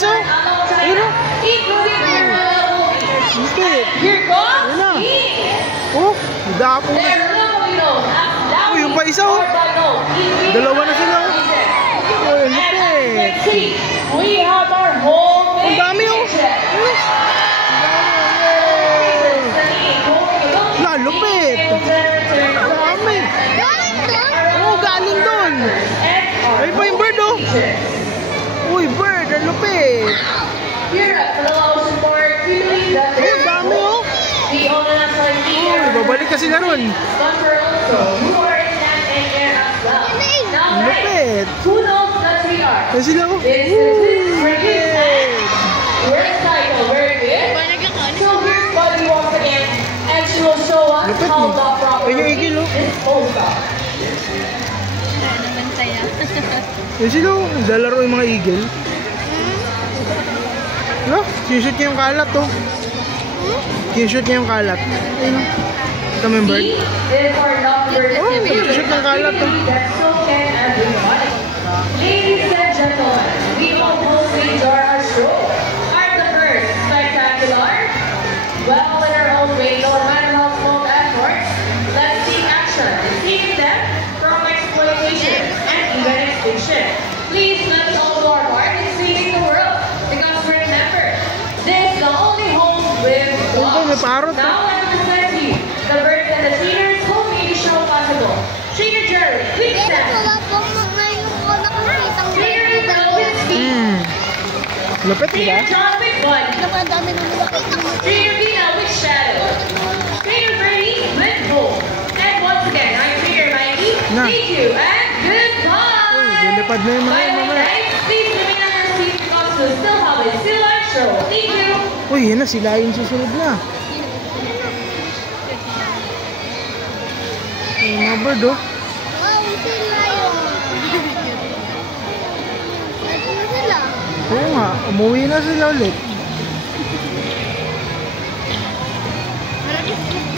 isa. Ayun o. Lupit. Ayun na. Oh, dapo na sila. Oh, yung pa isa oh. Dalawa na sila oh. Oh, lupit. Ang dami oh. Wala, lupit. Dami. Oh, galing doon. Ay pa yung bird oh. Uy, bird, ang lupit. Oh, dami oh. Oh, babalik kasi na ron. Lupit. Ay sila oh. Lupit mo. Ay yung igil oh. Ay sila oh. Naglalaro yung mga igil. No? Sinushoot niya yung kalat oh. Sinushoot niya yung kalat. Ayun oh. Ito mo yung bird. Oh, sinushoot ng kalat oh. Ladies and gentlemen, we all mostly enjoy our show. Are the birds spectacular? Well, in our own way, no matter how small the effort, let's see action and save them from exploitation and even extinction. Please let's all do our part in saving the world, because remember, this is the only home with dogs. Now I will present to you the birds and the feeders who made the show possible. Trainer Jerry, quick stand. Lupit diba? Trainer John with one. Trainer Vina with shadow. Trainer Bernie with bull. And once again, I'm Trainer Mikey. Thank you and goodbye. Uy, lilipad na yung mga By the way, please remain on your seat because we'll still have a still live show. Thank you. Uy, yun na, sila yung susunod na. Ay, mga bird oh. Oo nga, umuwi na sila ulit.